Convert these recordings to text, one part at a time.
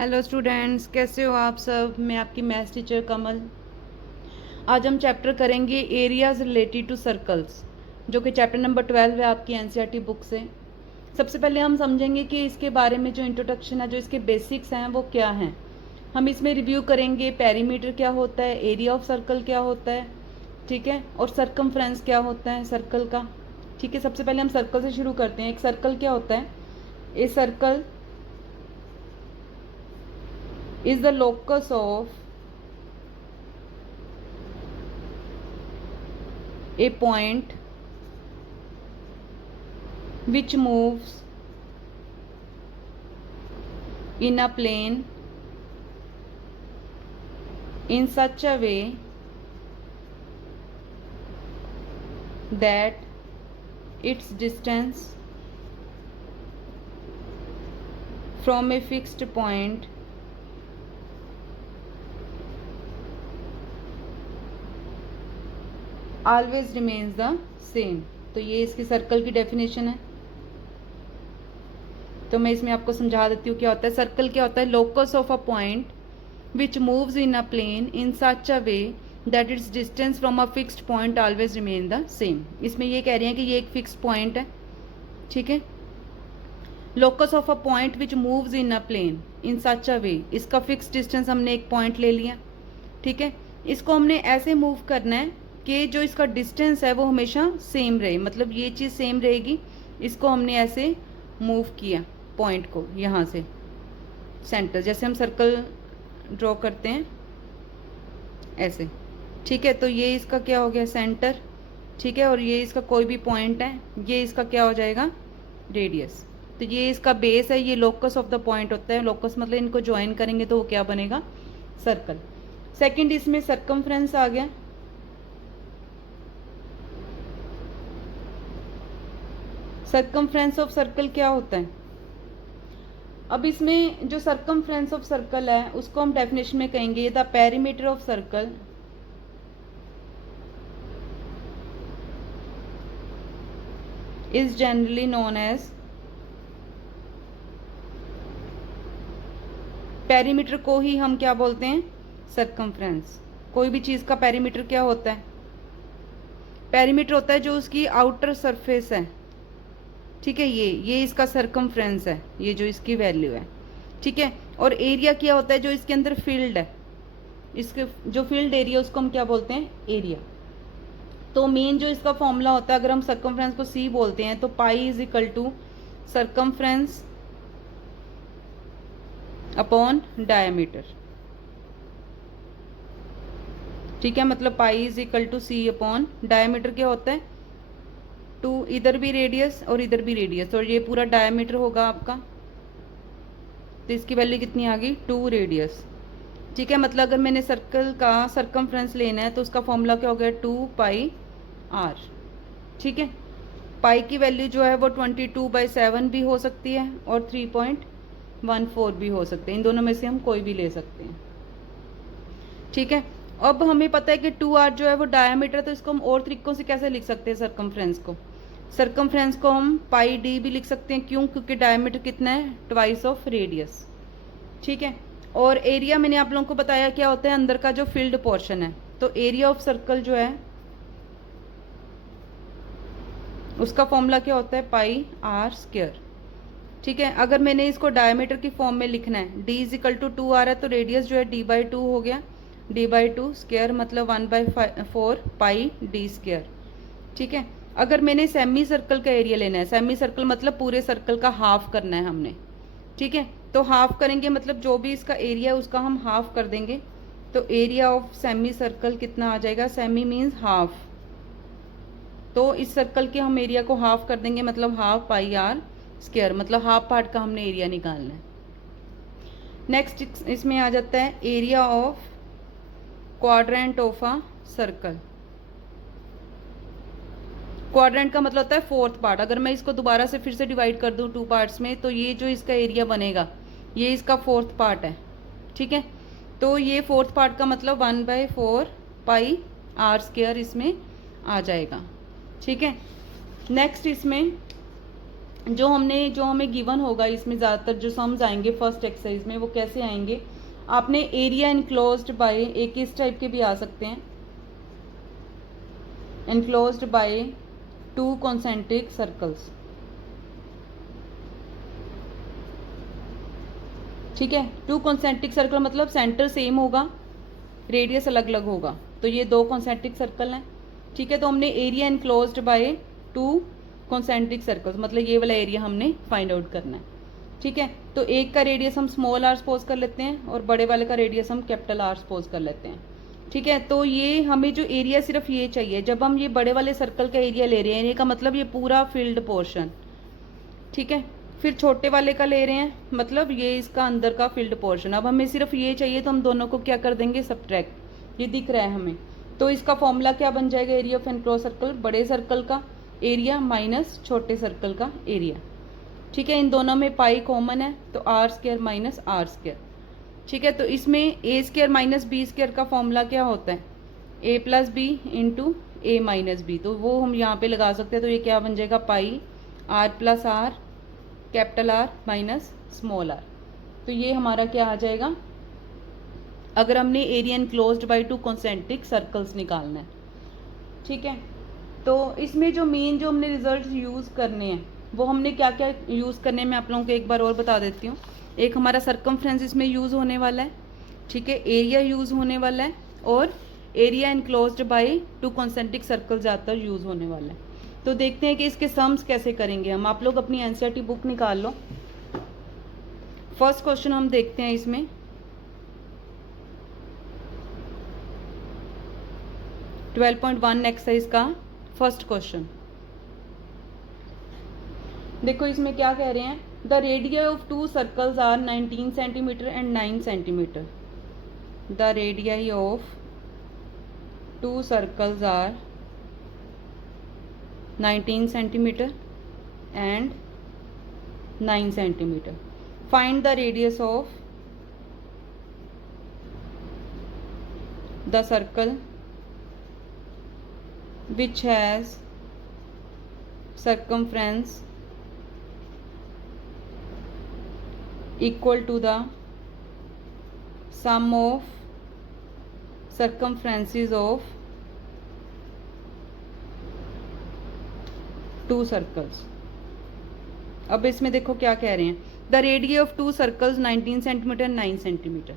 Hello students, कैसे हो आप सब। मैं आपकी मैथ्स टीचर कमल। आज हम चैप्टर करेंगे एरियाज रिलेटेड टू सर्कल्स, जो कि चैप्टर नंबर 12 है आपकी एनसीईआरटी बुक से। सबसे पहले हम समझेंगे कि इसके बारे में जो इंट्रोडक्शन है, जो इसके बेसिक्स हैं वो क्या हैं। हम इसमें रिव्यू करेंगे पेरीमीटर क्या होता है, एरिया ऑफ सर्कल क्या होता है, ठीक है, और सर्कमफ्रेंस क्या होता है सर्कल का। ठीक है, सबसे पहले हम सर्कल से शुरू करते हैं। एक सर्कल क्या होता है? A circle is the locus of a point which moves in a plane in such a way that its distance from a fixed point always remains the same। तो ये इसकी सर्कल की डेफिनेशन है। तो मैं इसमें आपको समझा देती हूँ क्या होता है। सर्कल क्या होता है? Locus of a point which moves in a plane in such a way that its distance from a fixed point always remain the same. इसमें ये कह रहे हैं कि ये एक फिक्स्ड पॉइंट है, ठीक है। Locus of a point which moves in a plane in such a way, इसका फिक्स डिस्टेंस हमने एक पॉइंट ले लिया, ठीक है। इसको हमने ऐसे मूव करना है कि जो इसका डिस्टेंस है वो हमेशा सेम रहे, मतलब ये चीज़ सेम रहेगी। इसको हमने ऐसे मूव किया पॉइंट को, यहाँ से सेंटर, जैसे हम सर्कल ड्रॉ करते हैं ऐसे, ठीक है। तो ये इसका क्या हो गया? सेंटर, ठीक है। और ये इसका कोई भी पॉइंट है, ये इसका क्या हो जाएगा? रेडियस। तो ये इसका बेस है, ये लोकस ऑफ द पॉइंट होता है। लोकस मतलब इनको ज्वाइन करेंगे तो वो क्या बनेगा? सर्कल। सेकंड इसमें सर्कमफ्रेंस आ गया। सर्कमफ्रेंस ऑफ सर्कल क्या होता है? अब इसमें जो सर्कमफ्रेंस ऑफ सर्कल है उसको हम डेफिनेशन में कहेंगे the perimeter of circle is generally known as, perimeter को ही हम क्या बोलते हैं? सर्कमफ्रेंस। कोई भी चीज़ का पेरीमीटर क्या होता है? पेरीमीटर होता है जो उसकी आउटर सरफेस है, ठीक है। ये इसका सर्कमफ्रेंस है, ये जो इसकी वैल्यू है, ठीक है। और एरिया क्या होता है? जो इसके अंदर फील्ड है, इसके जो फील्ड एरिया उसको हम क्या बोलते हैं? एरिया। तो मेन जो इसका फॉर्मूला होता है, अगर हम सर्कमफ्रेंस को सी बोलते हैं तो pi is equal to circumference upon diameter, ठीक है। मतलब pi is equal to C upon diameter क्या होता है? 2, इधर भी रेडियस और इधर भी रेडियस, और ये पूरा डायमीटर होगा आपका। तो इसकी वैल्यू कितनी आ गई? 2 रेडियस, ठीक है। मतलब अगर मैंने सर्कल का सर्कमफ्रेंस लेना है तो उसका फॉर्मूला क्या हो गया? 2 पाई आर, ठीक है। पाई की वैल्यू जो है वो 22/7 भी हो सकती है और 3.14 भी हो सकते हैं। इन दोनों में से हम कोई भी ले सकते हैं, ठीक है। अब हमें पता है कि 2r जो है वो डायमीटर, तो इसको हम और तरीकों से कैसे लिख सकते हैं? सर्कमफ्रेंस को, सर्कमफ्रेंस को हम पाई डी भी लिख सकते हैं। क्यों? क्योंकि डायमीटर कितना है? ट्वाइस ऑफ रेडियस, ठीक है। और एरिया मैंने आप लोगों को बताया क्या होता है? अंदर का जो फील्ड पोर्शन है। तो एरिया ऑफ सर्कल जो है उसका फॉर्मूला क्या होता है? पाई आर स्क्वायर, ठीक है। अगर मैंने इसको डायमीटर की फॉर्म में लिखना है, d is equal to 2r है, तो रेडियस जो है d/2 हो गया, d/2 स्क्वायर मतलब 1/4 पाई डी स्क्वायर, ठीक है। अगर मैंने सेमी सर्कल का एरिया लेना है, सेमी सर्कल मतलब पूरे सर्कल का हाफ करना है हमने, ठीक है। तो हाफ करेंगे मतलब जो भी इसका एरिया है उसका हम हाफ कर देंगे। तो एरिया ऑफ सेमी सर्कल कितना आ जाएगा? सेमी मीन्स हाफ, तो इस सर्कल के हम एरिया को हाफ कर देंगे, मतलब हाफ पाई आर स्क्वायर, मतलब हाफ पार्ट का हमने एरिया निकालना है। नेक्स्ट इसमें आ जाता है area of quadrant of a circle. Quadrant का मतलब होता है फोर्थ पार्ट। अगर मैं इसको दोबारा से फिर से डिवाइड कर दूं 2 पार्ट्स में, तो ये जो इसका एरिया बनेगा ये इसका फोर्थ पार्ट है, ठीक है। तो ये फोर्थ पार्ट का मतलब 1/4 पाई आर स्क्वायर इसमें आ जाएगा, ठीक है। नेक्स्ट इसमें जो हमें गिवन होगा इसमें ज़्यादातर जो सम्स आएंगे फर्स्ट एक्सरसाइज में वो कैसे आएंगे, आपने एरिया इनक्लोज्ड बाय, एक इस टाइप के भी आ सकते हैं, enclosed by 2 concentric circles, ठीक है। 2 concentric सर्कल मतलब सेंटर सेम होगा, रेडियस अलग अलग होगा, तो ये 2 concentric सर्कल हैं, ठीक है। तो हमने area enclosed by 2 concentric circles, मतलब ये वाला एरिया हमने फाइंड आउट करना है, ठीक है। तो एक का रेडियस हम स्मॉल आर सपोज कर लेते हैं और बड़े वाले का रेडियस हम कैपिटल आर सपोज कर लेते हैं, ठीक है। तो ये हमें जो एरिया सिर्फ ये चाहिए, जब हम ये बड़े वाले सर्कल का एरिया ले रहे हैं, एरिया का मतलब ये पूरा फील्ड पोर्शन, ठीक है। फिर छोटे वाले का ले रहे हैं, मतलब ये इसका अंदर का फील्ड पोर्शन। अब हमें सिर्फ ये चाहिए तो हम दोनों को क्या कर देंगे, सब्ट्रैक्ट, ये दिख रहा है हमें। तो इसका फॉर्मूला क्या बन जाएगा, एरिया ऑफ एनक्लोज सर्कल, बड़े सर्कल का एरिया माइनस छोटे सर्कल का एरिया, ठीक है। इन दोनों में पाई कॉमन है तो r square minus r square, ठीक है। तो इसमें a square minus b square का फॉर्मूला क्या होता है, a plus b into a minus b, तो वो हम यहाँ पे लगा सकते हैं। तो ये क्या बन जाएगा, pi R plus R capital R minus small r. तो ये हमारा क्या आ जाएगा, अगर हमने area enclosed by 2 concentric circles निकालना है, ठीक है। तो इसमें जो मेन जो हमने रिजल्ट यूज़ करने हैं वो हमने क्या क्या यूज़ करने हैं, मैं आप लोगों को एक बार और बता देती हूँ। एक हमारा सर्कमफ्रेंस इसमें यूज़ होने वाला है, ठीक है। एरिया यूज़ होने वाला है और area enclosed by 2 concentric circle ज़्यादातर यूज़ होने वाला है। तो देखते हैं कि इसके सम्स कैसे करेंगे हम। आप लोग अपनी एनसीईआरटी बुक निकाल लो। फर्स्ट क्वेश्चन हम देखते हैं इसमें, (12.1) एक्सरसाइज का फर्स्ट क्वेश्चन। देखो इसमें क्या कह रहे हैं, the radii of 2 circles are 19 centimetre and 9 centimetre. The radii of 2 circles are 19 centimetre and 9 centimetre. Find the radius of the circle which has circumference equal to the sum of circumferences of 2 circles. अब इसमें देखो क्या कह रहे हैं, the radii of 2 circles 19 centimetre 9 centimetre.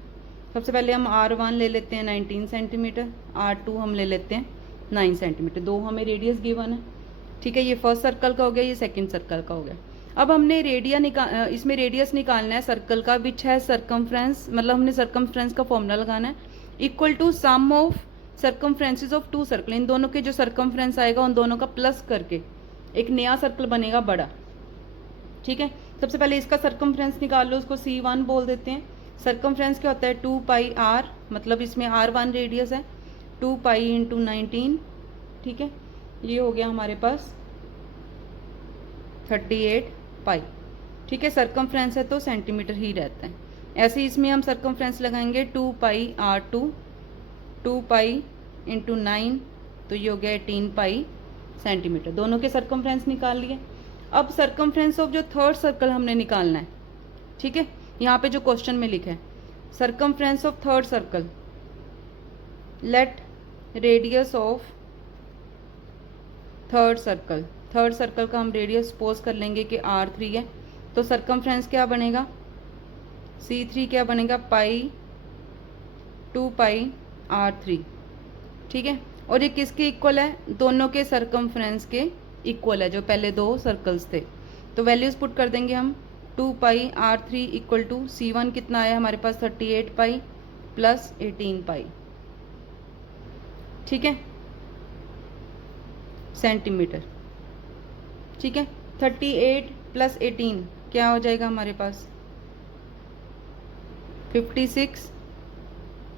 सबसे पहले हम R1 ले लेते हैं 19 सेंटीमीटर, R2 हम ले लेते हैं 9 सेंटीमीटर। दो हमें रेडियस गिवन है, ठीक है। ये फर्स्ट सर्कल का हो गया, ये सेकंड सर्कल का हो गया। अब हमने इसमें रेडियस निकालना है सर्कल का विच है सर्कमफ्रेंस, मतलब हमने सर्कमफ्रेंस का फॉर्मूला लगाना है, equal to sum of circumferences of 2 circle. इन दोनों के जो सर्कमफ्रेंस आएगा उन दोनों का प्लस करके एक नया सर्कल बनेगा बड़ा, ठीक है। सबसे पहले इसका सर्कमफ्रेंस निकाल लो, उसको C1 बोल देते हैं। सर्कमफ्रेंस क्या होता है, 2 पाई आर, मतलब इसमें R1 रेडियस है, 2 पाई इंटू 19, ठीक है। ये हो गया हमारे पास 38 पाई, ठीक है। सर्कमफ्रेंस है तो सेंटीमीटर ही रहता है। ऐसे ही इसमें हम सर्कमफ्रेंस लगाएंगे 2 पाई R2, 2 पाई इंटू 9, तो ये हो गया 18 पाई सेंटीमीटर। दोनों के सर्कमफ्रेंस निकाल लिए। अब सर्कमफ्रेंस ऑफ जो थर्ड सर्कल हमने निकालना है, ठीक है। यहाँ पे जो क्वेश्चन में लिखा है circumference of third circle, let radius of third circle, third circle का हम रेडियस सपोज कर लेंगे कि R3 है, तो सर्कमफ्रेंस क्या बनेगा, C3 क्या बनेगा, पाई 2 पाई R3, ठीक है। और ये किसके इक्वल है, दोनों के सर्कमफ्रेंस के इक्वल है, जो पहले 2 सर्कल्स थे। तो वैल्यूज पुट कर देंगे हम, 2 पाई R3 इक्वल टू C1 कितना आया हमारे पास 38 पाई प्लस 18 पाई, ठीक है, सेंटीमीटर, ठीक है। 38 प्लस 18 क्या हो जाएगा हमारे पास 56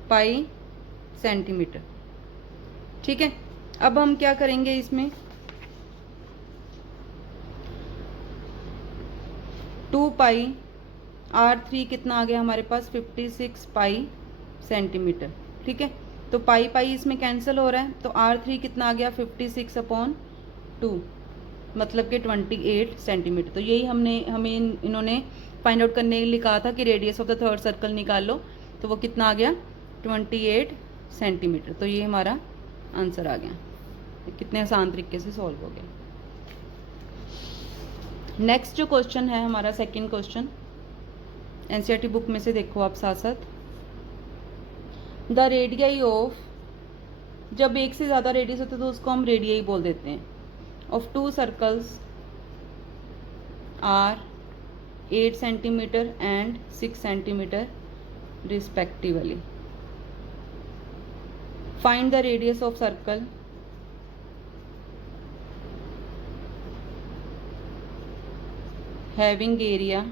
पाई सेंटीमीटर, ठीक है। अब हम क्या करेंगे इसमें, 2 पाई R3 कितना आ गया हमारे पास 56 पाई सेंटीमीटर, ठीक है। तो पाई पाई इसमें कैंसिल हो रहा है, तो R3 कितना आ गया 56/2, मतलब कि 28 सेंटीमीटर। तो यही हमें इन्होंने फाइंड आउट करने के लिए कहा था कि radius of the third circle निकाल लो, तो वो कितना आ गया 28 सेंटीमीटर। तो ये हमारा आंसर आ गया। कितने आसान तरीके से सॉल्व हो गया। नेक्स्ट जो क्वेश्चन है हमारा सेकंड क्वेश्चन, एनसीईआरटी बुक में से देखो आप साथ साथ। द रेडियाई ऑफ, जब एक से ज़्यादा रेडियस होता है तो उसको हम रेडियाई बोल देते हैं, of 2 circles are 8 centimetre and 6 centimetre respectively. Find the radius of circle having area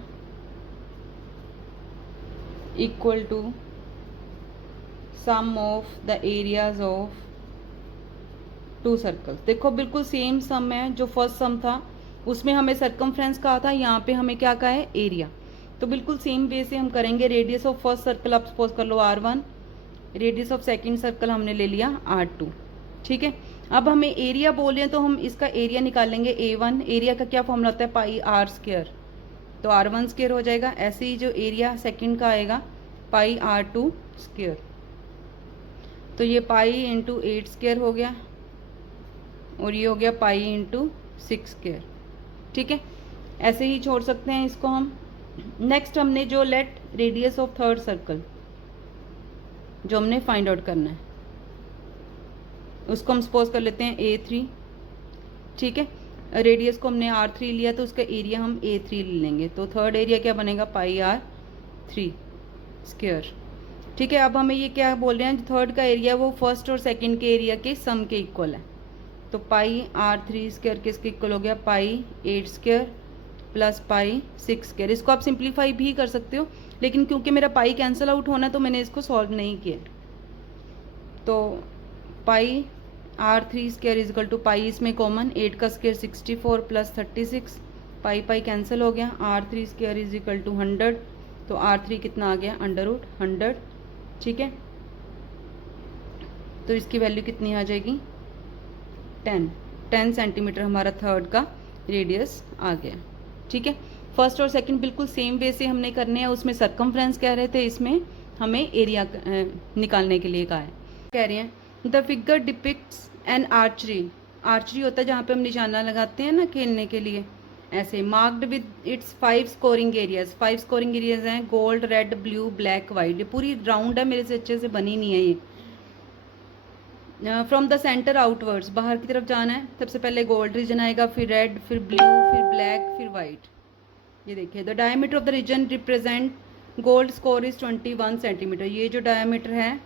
equal to sum of the areas of 2 circles. देखो बिल्कुल सेम सम है, जो फर्स्ट सम था उसमें हमें सर्कमफ्रेंस कहा था, यहाँ पे हमें क्या कहा है, एरिया। तो बिल्कुल सेम वे से हम करेंगे। रेडियस ऑफ फर्स्ट सर्कल आप सपोज कर लो R1, radius of second circle हमने ले लिया R2, ठीक है। अब हमें एरिया बोल रहे हैं तो हम इसका एरिया निकालेंगे A1। एरिया का क्या फॉर्मूला होता है, पाई R स्क्वायर, तो R1 स्क्वायर हो जाएगा। ऐसे ही जो एरिया सेकंड का आएगा पाई R2 स्क्वायर, तो ये पाई इंटू 8 स्क्वायर हो गया और ये हो गया पाई इंटू 6 स्क्वायर, ठीक है। ऐसे ही छोड़ सकते हैं इसको हम। नेक्स्ट हमने जो let radius of third circle जो हमने फाइंड आउट करना है, उसको हम सपोज कर लेते हैं A3, ठीक है। रेडियस को हमने R3 लिया तो उसका एरिया हम A3 ले लेंगे, तो थर्ड एरिया क्या बनेगा, पाई R3 स्क्वायर, ठीक है। अब हमें ये क्या बोल रहे हैं, थर्ड का एरिया वो फर्स्ट और सेकंड के एरिया के सम के इक्वल है, तो पाई R3 स्क्वायर किसके इक्वल हो गया, पाई 8 स्क्वायर प्लस पाई 6 स्क्वायर। इसको आप सिंप्लीफाई भी कर सकते हो, लेकिन क्योंकि मेरा पाई कैंसिल आउट होना है तो मैंने इसको सॉल्व नहीं किया। तो पाई R3 स्क्वायर इजिकल टू पाई, इसमें कॉमन 8 का स्क्वायर 64 प्लस 36, पाई पाई कैंसिल हो गया। R3 स्क्वायर इजिकल टू 100, तो R3 कितना आ गया, √100, ठीक है। तो इसकी वैल्यू कितनी आ जाएगी, 10 सेंटीमीटर हमारा थर्ड का रेडियस आ गया, ठीक है। फर्स्ट और सेकंड बिल्कुल सेम वे से हमने करने हैं। उसमें सर्कमफ्रेंस कह रहे थे, इसमें हमें एरिया निकालने के लिए कहा है। कह रहे हैं the figure depicts an archery, archery होता है जहाँ पे हम निशाना लगाते हैं ना खेलने के लिए, ऐसे marked with its 5 scoring areas. 5 scoring areas हैं gold, red, blue, black, white. ये पूरी राउंड है, मेरे से अच्छे से बनी नहीं है ये। फ्रॉम द सेंटर आउटवर्ड्स, बाहर की तरफ जाना है। सबसे पहले गोल्ड रीजन आएगा, फिर रेड, फिर ब्लू, फिर ब्लैक, फिर वाइट। ये देखिए, the diameter of the reason represent gold score is 21 centimetre. ये जो डायमीटर है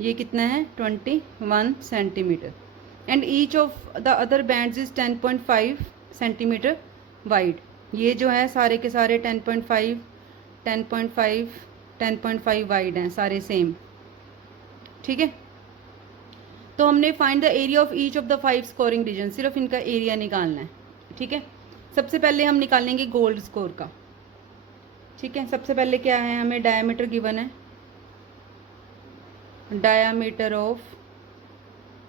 ये कितना है, 21 centimetre. And each of the other bands is 10.5 centimetre wide. ये जो है सारे के सारे 10.5 वाइड हैं, सारे सेम, ठीक है। तो हमने find the area of each of the 5 scoring region, सिर्फ इनका एरिया निकालना है, ठीक है। सबसे पहले हम निकालेंगे गोल्ड स्कोर का, ठीक है। सबसे पहले क्या है, हमें डायमीटर गिवन है, डायमीटर ऑफ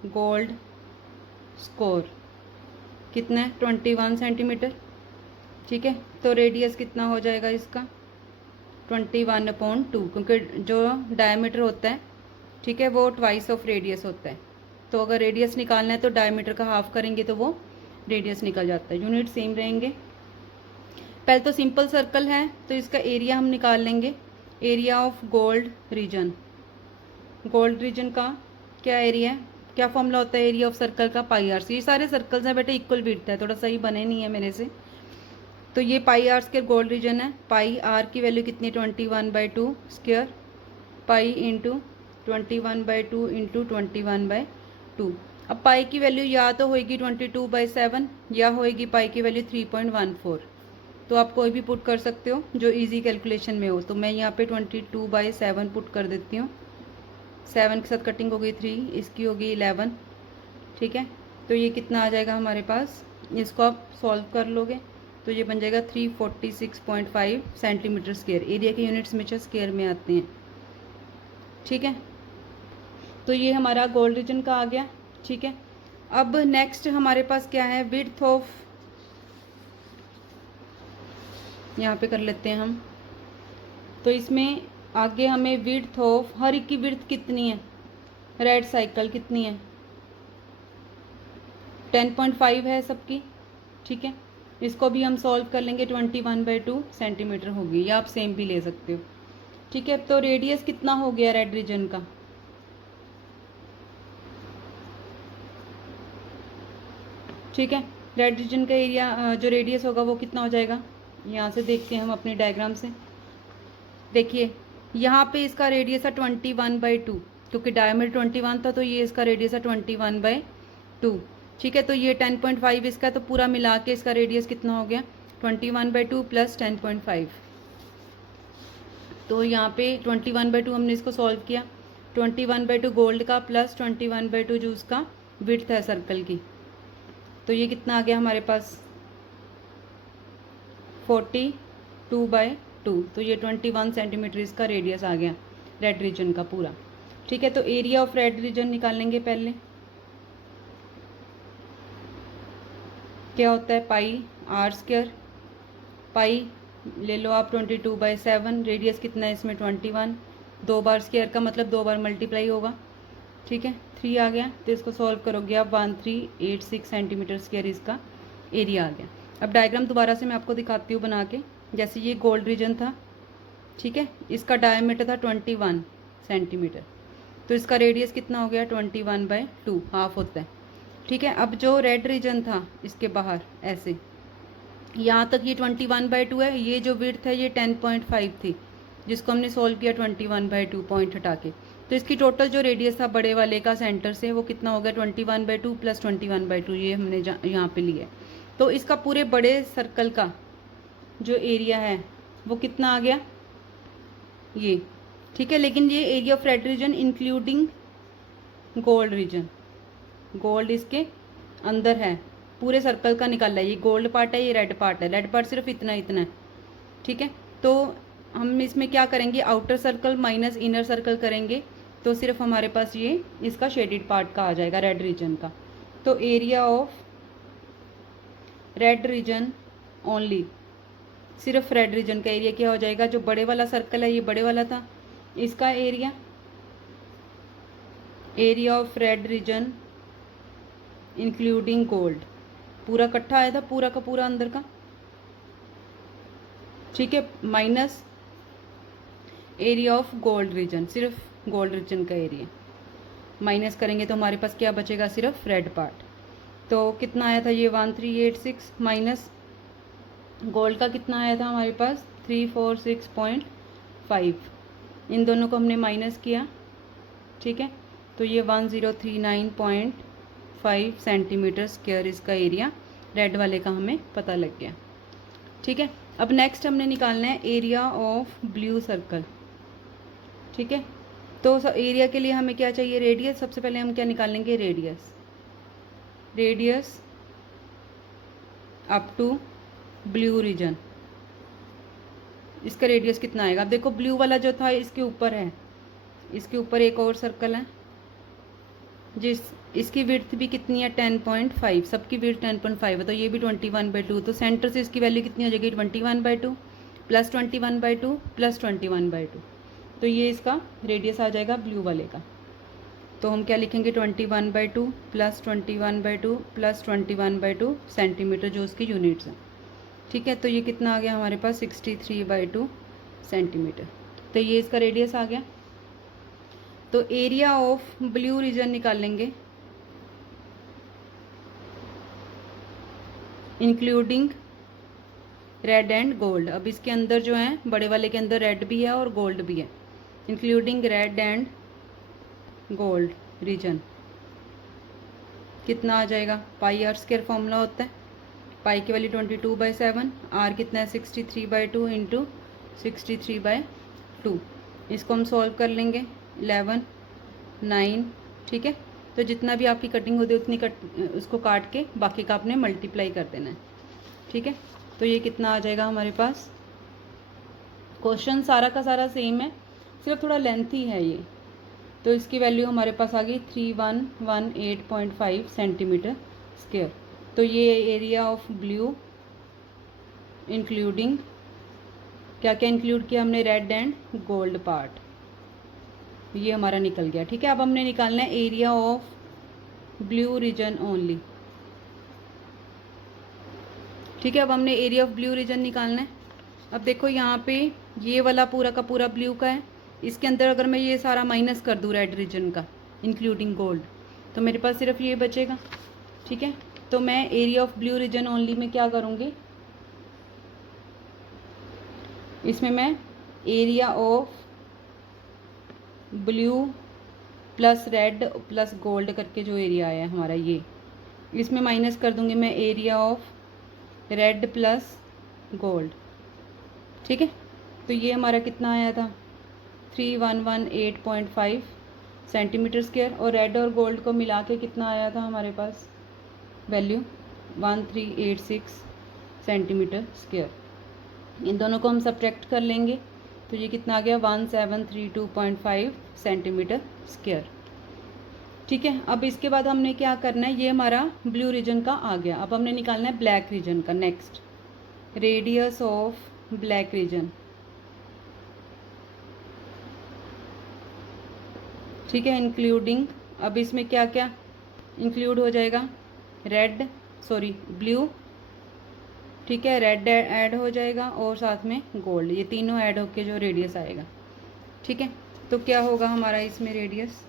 गोल्ड स्कोर कितना है, 21 सेंटीमीटर, ठीक है। तो रेडियस कितना हो जाएगा इसका, 21/2, क्योंकि जो डायमीटर होता है, ठीक है, वो ट्वाइस ऑफ रेडियस होता है। तो अगर रेडियस निकालना है तो डायमीटर का हाफ करेंगे तो वो रेडियस निकल जाता है। यूनिट सेम रहेंगे। पहले तो सिंपल सर्कल है तो इसका एरिया हम निकाल लेंगे, area of gold reason. Gold reason का क्या एरिया है, क्या फॉर्मूला होता है एरिया ऑफ सर्कल का, पाई आर। ये सारे सर्कल्स हैं बेटे इक्वल विड्थ है, थोड़ा सही बने नहीं है मेरे से। तो ये पाई आर स्क्वायर गोल्ड रीजन है। पाई आर की वैल्यू कितनी, 21/2 स्क्वायर, पाई इंटू 21/2 इंटू 21/2। अब पाई की वैल्यू या तो होएगी 22/7 या होएगी पाई की वैल्यू 3.14। तो आप कोई भी पुट कर सकते हो जो इजी कैलकुलेशन में हो। तो मैं यहाँ पे 22/7 पुट कर देती हूँ। 7 के साथ कटिंग हो गई 3, इसकी होगी 11, ठीक है। तो ये कितना आ जाएगा हमारे पास, इसको आप सॉल्व कर लोगे तो ये बन जाएगा 346.5 सेंटीमीटर स्क्वायर। एरिया के यूनिट्स हमेशा स्क्वायर में आते हैं, ठीक है। तो ये हमारा गोल्ड रीजन का आ गया, ठीक है। अब नेक्स्ट हमारे पास क्या है, विड्थ ऑफ यहाँ पे कर लेते हैं हम। तो इसमें आगे हमें विड्थ ऑफ हर एक की विड्थ कितनी है, रेड साइकिल कितनी है, 10.5 है सबकी, ठीक है। इसको भी हम सॉल्व कर लेंगे, 21/2 सेंटीमीटर होगी, या आप सेम भी ले सकते हो, ठीक है। तो रेडियस कितना हो गया रेड रीजन का, ठीक है। रेड रीजन का एरिया जो रेडियस होगा वो कितना हो जाएगा, यहाँ से देखते हैं हम अपने डायग्राम से। देखिए यहाँ पे इसका रेडियस है 21/2, क्योंकि डायमीटर 21 था तो ये इसका रेडियस है 21/2, ठीक है। तो ये 10.5 इसका, तो पूरा मिला के इसका रेडियस कितना हो गया 21/2 प्लस 10.5। तो यहाँ पे 21/2 हमने इसको सॉल्व किया, 21/2 गोल्ड का प्लस 21/2 जो उसका विड्थ है सर्कल की, तो ये कितना आ गया हमारे पास 42/2, तो ये 21 सेंटीमीटर इसका रेडियस आ गया रेड रीजन का पूरा, ठीक है। तो एरिया ऑफ रेड रीजन निकालेंगे पहले, क्या होता है पाई r², पाई ले लो आप 22/7, रेडियस कितना है इसमें 21, 2 बार स्क्वायर का मतलब 2 बार मल्टीप्लाई होगा, ठीक है। 3 आ गया, तो इसको सॉल्व करोगे आप 1386 सेंटीमीटर स्क्वायर इसका एरिया आ गया। अब डायग्राम दोबारा से मैं आपको दिखाती हूँ बना के। जैसे ये गोल्ड रीजन था, ठीक है, इसका डायमीटर था 21 सेंटीमीटर, तो इसका रेडियस कितना हो गया 21/2, हाफ होता है, ठीक है। अब जो रेड रीजन था इसके बाहर ऐसे यहाँ तक ये 21/2 है, ये जो विड्थ है ये 10.5 थी, जिसको हमने सॉल्व किया 21/2 पॉइंट हटा के, तो इसकी टोटल जो रेडियस था बड़े वाले का सेंटर से वो कितना हो गया 21/2 प्लस 21/2, ये हमने यहाँ पे लिया। तो इसका पूरे बड़े सर्कल का जो एरिया है वो कितना आ गया ये, ठीक है। लेकिन ये area of red region including gold reason, gold इसके अंदर है, पूरे सर्कल का निकाला है, ये गोल्ड पार्ट है, ये रेड पार्ट है, रेड पार्ट सिर्फ इतना इतना है, ठीक है। तो हम इसमें क्या करेंगे, outer circle minus inner circle करेंगे, तो सिर्फ हमारे पास ये इसका शेडेड पार्ट का आ जाएगा रेड रीजन का। तो area of red region only, सिर्फ रेड रीजन का एरिया क्या हो जाएगा, जो बड़े वाला सर्कल है ये बड़े वाला था, इसका area, area of red region including gold, पूरा इकट्ठा आया था पूरा का पूरा अंदर का, ठीक है, minus area of gold reason, सिर्फ गोल्ड रीजन का एरिया माइनस करेंगे तो हमारे पास क्या बचेगा, सिर्फ रेड पार्ट। तो कितना आया था ये 1386, माइनस गोल्ड का कितना आया था हमारे पास 346.5, इन दोनों को हमने माइनस किया, ठीक है। तो ये 1039.5 सेंटीमीटर स्क्वायर इसका एरिया रेड वाले का हमें पता लग गया, ठीक है। अब नेक्स्ट हमने निकालना है एरिया ऑफ ब्लू सर्कल, ठीक है। तो एरिया के लिए हमें क्या चाहिए, रेडियस। सबसे पहले हम क्या निकालेंगे, radius, radius up to blue region, इसका रेडियस कितना आएगा। अब देखो ब्लू वाला जो था इसके ऊपर है, इसके ऊपर एक और सर्कल है जिस इसकी विड्थ भी कितनी है 10.5, सबकी विड्थ 10.5 है, तो ये भी 21/2, तो सेंटर से इसकी वैल्यू कितनी हो जाएगी 21/2 प्लस 21/2 प्लस 21/2, तो ये इसका रेडियस आ जाएगा ब्लू वाले का। तो हम क्या लिखेंगे 21/2 प्लस 21/2 प्लस 21/2 सेंटीमीटर जो उसकी यूनिट्स हैं, ठीक है। तो ये कितना आ गया हमारे पास 63/2 सेंटीमीटर, तो ये इसका रेडियस आ गया। तो एरिया ऑफ ब्लू रीजन निकालेंगे इंक्लूडिंग रेड एंड गोल्ड। अब इसके अंदर जो है बड़े वाले के अंदर रेड भी है और गोल्ड भी है, including red and gold reason कितना आ जाएगा, पाई आर स्क्वायर फॉर्मूला होता है, पाई की वैल्यू 22/7, आर कितना है 63/2 इंटू 63/2, इसको हम सॉल्व कर लेंगे 11, 9, ठीक है। तो जितना भी आपकी कटिंग होती है उतनी उसको काट के बाकी का आपने मल्टीप्लाई कर देना है, ठीक है। तो ये कितना आ जाएगा हमारे पास, क्वेश्चन सारा का सारा सेम है, सिर्फ थोड़ा लेंथी है ये, तो इसकी वैल्यू हमारे पास आ गई 3118.5 सेंटीमीटर स्क्वायर। तो ये एरिया ऑफ ब्लू इंक्लूडिंग क्या क्या इंक्लूड किया हमने, रेड एंड गोल्ड पार्ट, ये हमारा निकल गया। ठीक है, अब हमने निकालना है area of blue region only. ठीक है, अब हमने एरिया ऑफ ब्लू रीजन निकालना है। अब देखो यहाँ पे ये वाला पूरा का पूरा ब्लू का है, इसके अंदर अगर मैं ये सारा माइनस कर दूँ रेड रीजन का इंक्लूडिंग गोल्ड, तो मेरे पास सिर्फ ये बचेगा। ठीक है, तो मैं area of blue region only में क्या करूँगी, इसमें मैं area of blue plus red plus gold करके जो एरिया आया है हमारा, ये इसमें माइनस कर दूँगी मैं area of red plus gold. ठीक है, तो ये हमारा कितना आया था, 3118.5 सेंटीमीटर स्क्वायर, और रेड और गोल्ड को मिला के कितना आया था हमारे पास वैल्यू, 1386 सेंटीमीटर स्क्वायर। इन दोनों को हम सब्ट्रैक्ट कर लेंगे तो ये कितना आ गया, 1732.5 सेंटीमीटर स्क्वायर। ठीक है, अब इसके बाद हमने क्या करना है, ये हमारा ब्लू रीजन का आ गया। अब हमने निकालना है ब्लैक रीजन का। Next, radius of black reason. ठीक है, इंक्लूडिंग, अब इसमें क्या क्या इंक्लूड हो जाएगा, ब्लू, ठीक है, रेड ऐड हो जाएगा और साथ में गोल्ड, ये तीनों ऐड होके जो रेडियस आएगा। ठीक है, तो क्या होगा हमारा इसमें रेडियस,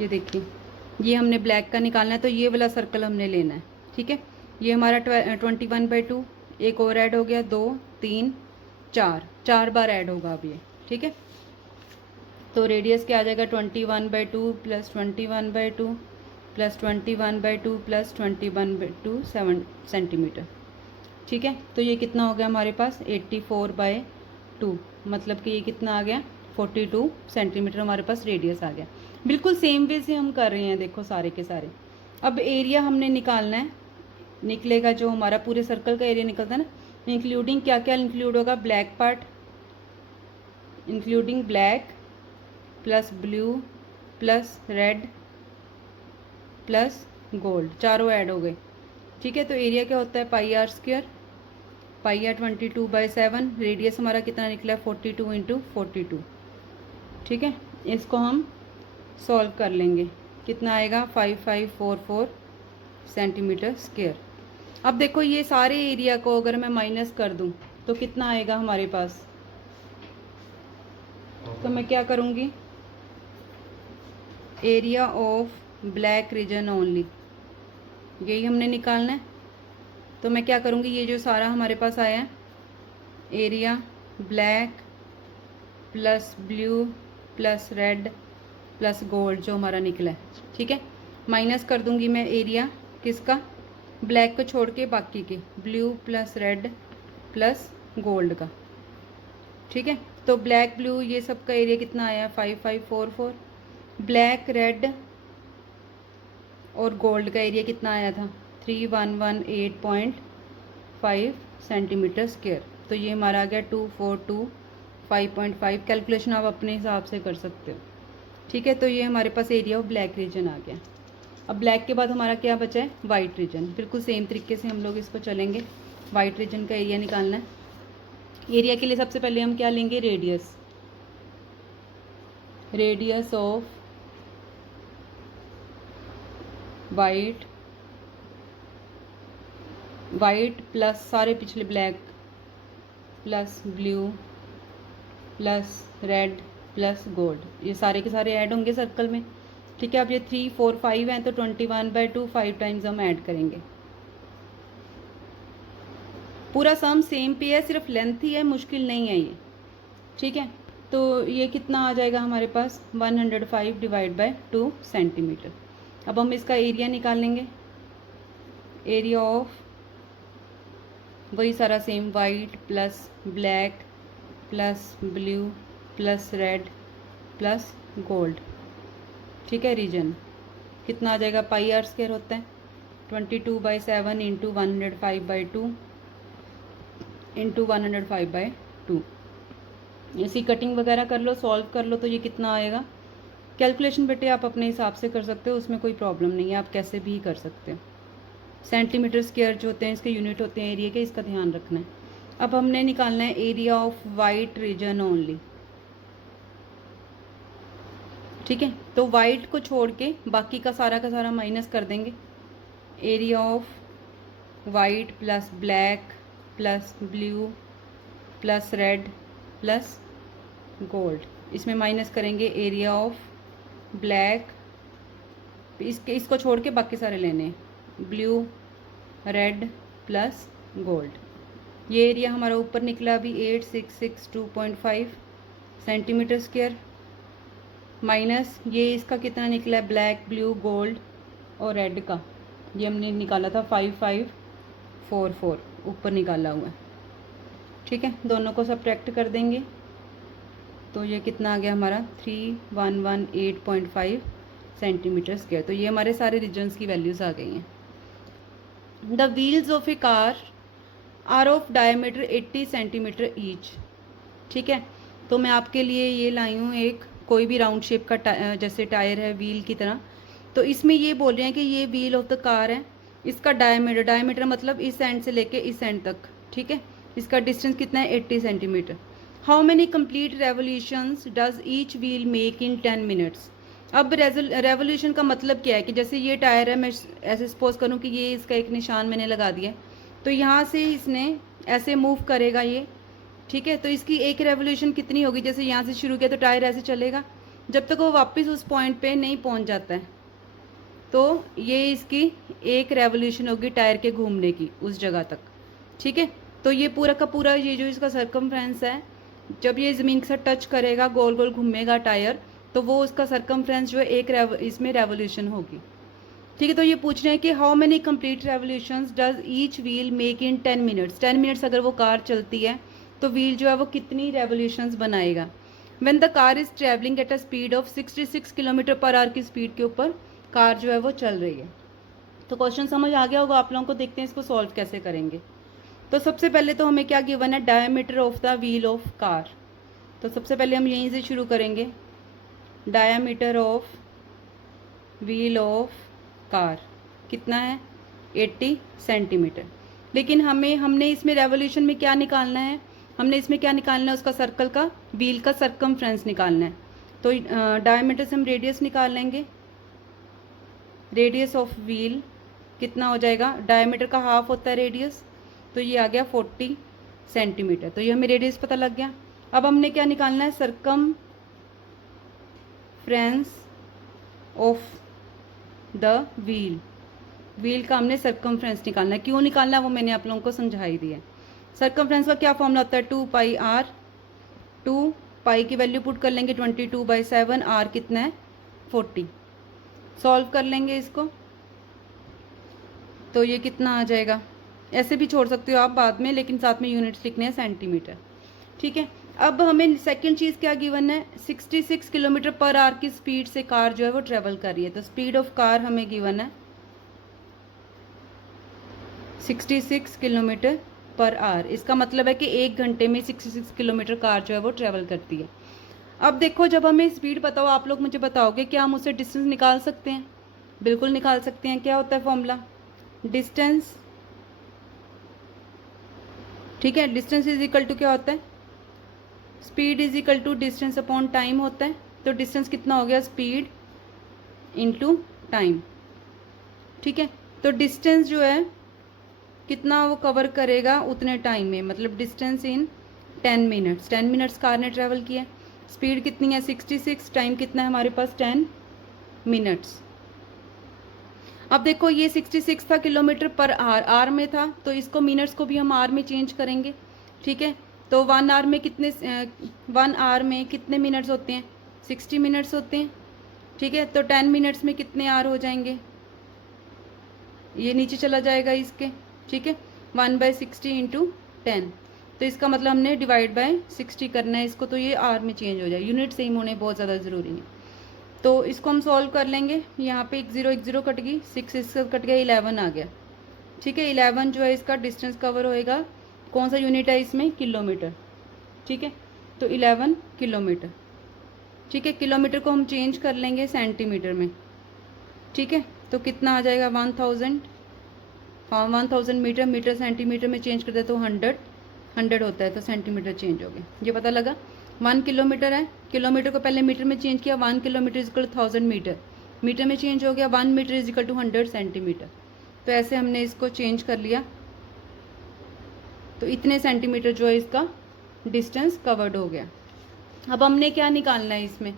ये देखिए, ये हमने ब्लैक का निकालना है तो ये वाला सर्कल हमने लेना है। ठीक है, ये हमारा 21/2, एक और ऐड हो गया, 2 3 4 बार ऐड होगा अब ये। ठीक है, तो रेडियस क्या आ जाएगा, 21/2 प्लस 21/2 प्लस 21/2 प्लस 21/2 7 सेंटीमीटर। ठीक है, तो ये कितना हो गया हमारे पास, 84/2, मतलब कि ये कितना आ गया, 42 सेंटीमीटर हमारे पास रेडियस आ गया। बिल्कुल सेम वे से हम कर रहे हैं, देखो सारे के सारे। अब एरिया हमने निकालना है, निकलेगा जो हमारा पूरे सर्कल का एरिया निकलता है ना, इंक्लूडिंग क्या क्या इंक्लूड होगा, black part, including black plus blue plus red plus gold, चारों ऐड हो गए। ठीक है, तो एरिया क्या होता है, पाई r², पाई r 22/7, रेडियस हमारा कितना निकला, 42 × 42। ठीक है, इसको हम सॉल्व कर लेंगे, कितना आएगा, 5544 सेंटीमीटर स्क्वायर। अब देखो ये सारे एरिया को अगर मैं माइनस कर दूं तो कितना आएगा हमारे पास, तो मैं क्या करूँगी, area of black reason only, यही हमने निकालना है। तो मैं क्या करूँगी, ये जो सारा हमारे पास आया है, area black plus blue plus red plus gold जो हमारा निकला है, ठीक है, माइनस कर दूँगी मैं एरिया किसका, ब्लैक को छोड़ के बाकी के, blue plus red plus gold का। ठीक है, तो ब्लैक ब्लू ये सब का एरिया कितना आया, 5544, ब्लैक रेड और गोल्ड का एरिया कितना आया था, 3118.5 सेंटीमीटर स्क्वायर। तो ये हमारा आ गया 2425.5। कैलकुलेशन आप अपने हिसाब से कर सकते हो। ठीक है, तो ये हमारे पास एरिया ऑफ ब्लैक रीजन आ गया। अब ब्लैक के बाद हमारा क्या बचा है, वाइट रीजन। बिल्कुल सेम तरीके से हम लोग इसको चलेंगे, वाइट रीजन का एरिया निकालना है। एरिया के लिए सबसे पहले हम क्या लेंगे, radius, radius of white, white plus सारे पिछले black plus blue plus red plus gold, ये सारे के सारे ऐड होंगे सर्कल में। ठीक है, अब ये 3 4 5 हैं तो 21/2 5 टाइम्स हम ऐड करेंगे। पूरा सम सेम पे है, सिर्फ लेंथ ही है, मुश्किल नहीं है ये। ठीक है, तो ये कितना आ जाएगा हमारे पास, 105/2 सेंटीमीटर। अब हम इसका एरिया निकालेंगे, एरिया ऑफ वही सारा same, white plus black plus blue plus red plus gold. ठीक है, रीजन कितना आ जाएगा, पाई r² होता है, 22/7 × 105/2 × 105/2। इसी कटिंग वगैरह कर लो, सॉल्व कर लो, तो ये कितना आएगा। कैलकुलेशन बेटे आप अपने हिसाब से कर सकते हो, उसमें कोई प्रॉब्लम नहीं है, आप कैसे भी कर सकते हो। सेंटीमीटर स्क्वायर जो होते हैं इसके यूनिट होते हैं एरिया के, इसका ध्यान रखना है। अब हमने निकालना है area of white region only. ठीक है, तो वाइट को छोड़ के बाकी का सारा माइनस कर देंगे। Area of white plus black plus blue plus red plus gold, इसमें माइनस करेंगे एरिया ऑफ ब्लैक, इसको छोड़ के बाकी सारे लेने, ब्लू रेड प्लस गोल्ड। ये एरिया हमारा ऊपर निकला अभी 8662.5 सेंटीमीटर स्क्वायर, माइनस ये इसका कितना निकला है ब्लैक ब्लू गोल्ड और रेड का, ये हमने निकाला था 5544 ऊपर निकाला हुआ है। ठीक है, दोनों को सब्ट्रैक्ट कर देंगे तो ये कितना आ गया हमारा 3118.5 सेंटीमीटर स्क्वायर। तो ये हमारे सारे रीजन्स की वैल्यूज़ आ गई हैं। The wheels of a car are of diameter 80 centimetre each. ठीक है, तो मैं आपके लिए ये लाई हूँ एक कोई भी राउंड शेप का जैसे टायर है व्हील की तरह। तो इसमें ये बोल रहे हैं कि ये व्हील ऑफ द कार है, इसका डायमीटर मतलब इस एंड से लेके इस एंड तक। ठीक है, इसका डिस्टेंस कितना है 80 centimetre. How many complete revolutions does each wheel make in 10 minutes. अब रेवोल्यूशन का मतलब क्या है कि जैसे ये टायर है, मैं ऐसे सपोज करूँ कि ये इसका एक निशान मैंने लगा दिया, तो यहाँ से इसने ऐसे मूव करेगा ये। ठीक है, तो इसकी एक रेवोल्यूशन कितनी होगी, जैसे यहाँ से शुरू किया तो टायर ऐसे चलेगा जब तक वो वापस उस पॉइंट पे नहीं पहुँच जाता है, तो ये इसकी एक रेवोल्यूशन होगी टायर के घूमने की उस जगह तक। ठीक है, तो ये पूरा का पूरा ये जो इसका सरकमफ्रेंस है, जब ये ज़मीन के साथ टच करेगा गोल गोल घूमेगा टायर, तो वो उसका सरकमफ्रेंस जो है एक इसमें रेवोल्यूशन होगी। ठीक है, तो ये पूछ रहे हैं कि how many complete revolutions does each wheel make in 10 minutes. 10 minutes अगर वो कार चलती है तो व्हील जो है वो कितनी रेवोल्यूशंस बनाएगा। When the car is travelling at a speed of 66 kilometre per hour की स्पीड के ऊपर कार जो है वो चल रही है। तो क्वेश्चन समझ आ गया होगा आप लोगों को, देखते हैं इसको सॉल्व कैसे करेंगे। तो सबसे पहले तो हमें क्या गिवन है, diameter of the wheel of car. तो सबसे पहले हम यहीं से शुरू करेंगे, diameter of wheel of car कितना है 80 सेंटीमीटर। लेकिन हमने इसमें रेवोल्यूशन में क्या निकालना है, हमने इसमें क्या निकालना है, उसका सर्कल का व्हील का सरकमफ्रेंस निकालना है। तो डायमीटर से हम रेडियस निकाल लेंगे, रेडियस ऑफ व्हील कितना हो जाएगा, डायमीटर का हाफ होता है रेडियस, तो ये आ गया 40 सेंटीमीटर। तो ये हमें रेडियस पता लग गया। अब हमने क्या निकालना है, सरकमफ्रेंस ऑफ द व्हील का हमने सरकमफ्रेंस निकालना है। क्यों निकालना है वो मैंने आप लोगों को समझा ही दिया। सरकमफ्रेंस का क्या फॉर्मूला होता है, 2πr, 2π की वैल्यू पुट कर लेंगे 22/7, r कितना है 40। सॉल्व कर लेंगे इसको तो ये कितना आ जाएगा, ऐसे भी छोड़ सकते हो आप बाद में, लेकिन साथ में यूनिट्स लिखने हैं सेंटीमीटर। ठीक है, अब हमें सेकंड चीज़ क्या गिवन है, 66 किलोमीटर पर आवर की स्पीड से कार जो है वो ट्रेवल कर रही है। तो स्पीड ऑफ कार हमें गिवन है 66 किलोमीटर पर आवर। इसका मतलब है कि 1 घंटे में 66 किलोमीटर कार जो है वो ट्रेवल करती है। अब देखो, जब हमें स्पीड पता हो, आप लोग मुझे बताओगे क्या हम उससे डिस्टेंस निकाल सकते हैं? बिल्कुल निकाल सकते हैं। क्या होता है फॉर्मूला, डिस्टेंस। ठीक है, डिस्टेंस इज इक्वल टू क्या होता है, speed is equal to distance upon time होता है। तो डिस्टेंस कितना हो गया, स्पीड इनटू टाइम। ठीक है, तो डिस्टेंस जो है कितना वो कवर करेगा उतने टाइम में, मतलब distance in 10 minutes. 10 minutes car ने ट्रैवल किया। स्पीड कितनी है 66, टाइम कितना है हमारे पास 10 मिनट्स। अब देखो ये 66 था किलोमीटर पर आवर, आर में था, तो इसको मिनट्स को भी हम आर में चेंज करेंगे। ठीक है, तो 1 आवर में कितने मिनट्स होते हैं, 60 मिनट्स होते हैं। ठीक है, तो 10 मिनट्स में कितने आवर हो जाएंगे, ये नीचे चला जाएगा इसके। ठीक है, 1/60 इंटू 10, तो इसका मतलब हमने डिवाइड बाय 60 करना है इसको, तो ये आर में चेंज हो जाए। यूनिट सेम होने बहुत ज़्यादा ज़रूरी है। तो इसको हम सॉल्व कर लेंगे। यहाँ पे 1 0 कट गई, 6 इसका कट गया, 11 आ गया। ठीक है, 11 जो है इसका डिस्टेंस कवर होएगा। कौन सा यूनिट है इसमें, किलोमीटर। ठीक है, तो 11 किलोमीटर। ठीक है, किलोमीटर को हम चेंज कर लेंगे सेंटीमीटर में। ठीक है, तो कितना आ जाएगा 1000 1000 मीटर, मीटर सेंटीमीटर में चेंज करते हैं तो 100 होता है, तो सेंटीमीटर चेंज हो गया। ये पता लगा। 1 किलोमीटर है, किलोमीटर को पहले मीटर में चेंज किया, 1 kilometre is equal 1000 metre, metre में चेंज हो गया, 1 metre is equal to 100 centimetre. तो ऐसे हमने इसको चेंज कर लिया, तो इतने सेंटीमीटर जो है इसका डिस्टेंस कवर्ड हो गया। अब हमने क्या निकालना है इसमें,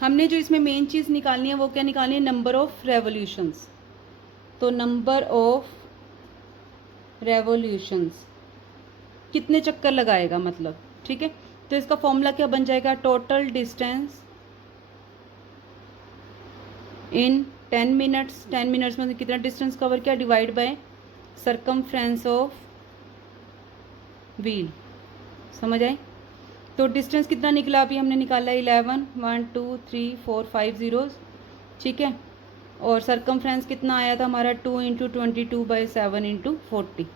हमने जो इसमें मेन चीज़ निकालनी है वो क्या निकालनी है, नंबर ऑफ रेवोल्यूशंस। तो नंबर ऑफ रेवोल्यूशंस, कितने चक्कर लगाएगा मतलब, ठीक है। तो इसका फॉर्मूला क्या बन जाएगा, total distance in 10 minutes. 10 minutes में कितना डिस्टेंस कवर किया, divide by circumference of wheel. समझ आए। तो डिस्टेंस कितना निकला अभी हमने निकाला 11, 1 2 3 4 5 जीरोस, ठीक है। और सरकमफ्रेंस कितना आया था हमारा 2 × 22/7 × 40,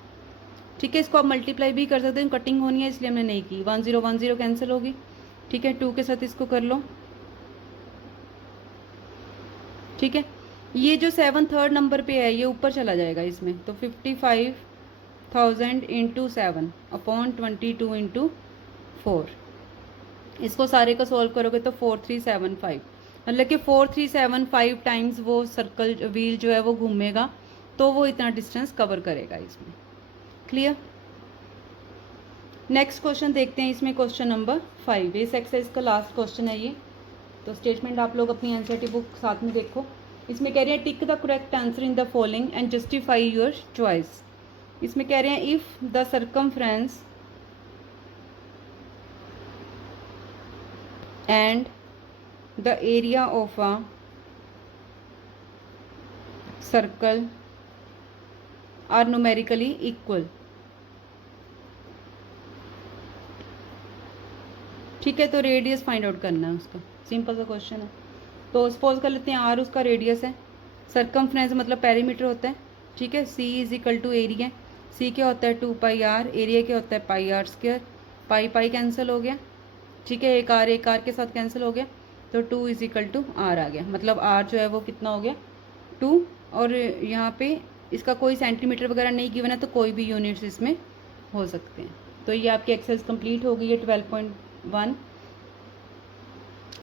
ठीक है। इसको आप मल्टीप्लाई भी कर सकते हैं, कटिंग होनी है इसलिए हमने नहीं की। 1 0 1 0 कैंसिल होगी, ठीक है। 2 के साथ इसको कर लो, ठीक है। ये जो 7 थर्ड नंबर पे है ये ऊपर चला जाएगा इसमें, तो 55,000 × 7 अपॉन 22 × 4। इसको सारे को सॉल्व करोगे तो 4375, मतलब कि 4375 टाइम्स वो सर्कल व्हील जो है वो घूमेगा, तो वो इतना डिस्टेंस कवर करेगा इसमें। क्लियर। नेक्स्ट क्वेश्चन देखते हैं इसमें, क्वेश्चन नंबर 5। इस एक्सरसाइज का लास्ट क्वेश्चन है ये। तो स्टेटमेंट आप लोग अपनी एनसीईआरटी बुक साथ में देखो। इसमें कह रहे हैं tick the correct answer in the following and justify your choice. इसमें कह रहे हैं if the circumference and the area of a circle are numerically equal, ठीक है। तो रेडियस फाइंड आउट करना है उसका, सिंपल सा क्वेश्चन है। तो सपोज कर लेते हैं आर उसका रेडियस है, सर्कमफ्रेंस मतलब पेरीमीटर होता है, ठीक है। सी इज इक्वल टू एरिया, सी क्या होता है 2πr, एरिया क्या होता है πr², पाई पाई कैंसिल हो गया, ठीक है। एक आर के साथ कैंसिल हो गया, तो 2 इज इक्वल टू आर आ गया। मतलब आर जो है वो कितना हो गया 2, और यहाँ पे इसका कोई सेंटीमीटर वगैरह नहीं गिवन है, तो कोई भी यूनिट्स इसमें हो सकते हैं। तो ये आपकी एक्सरसाइज कंप्लीट हो गई है 12.1।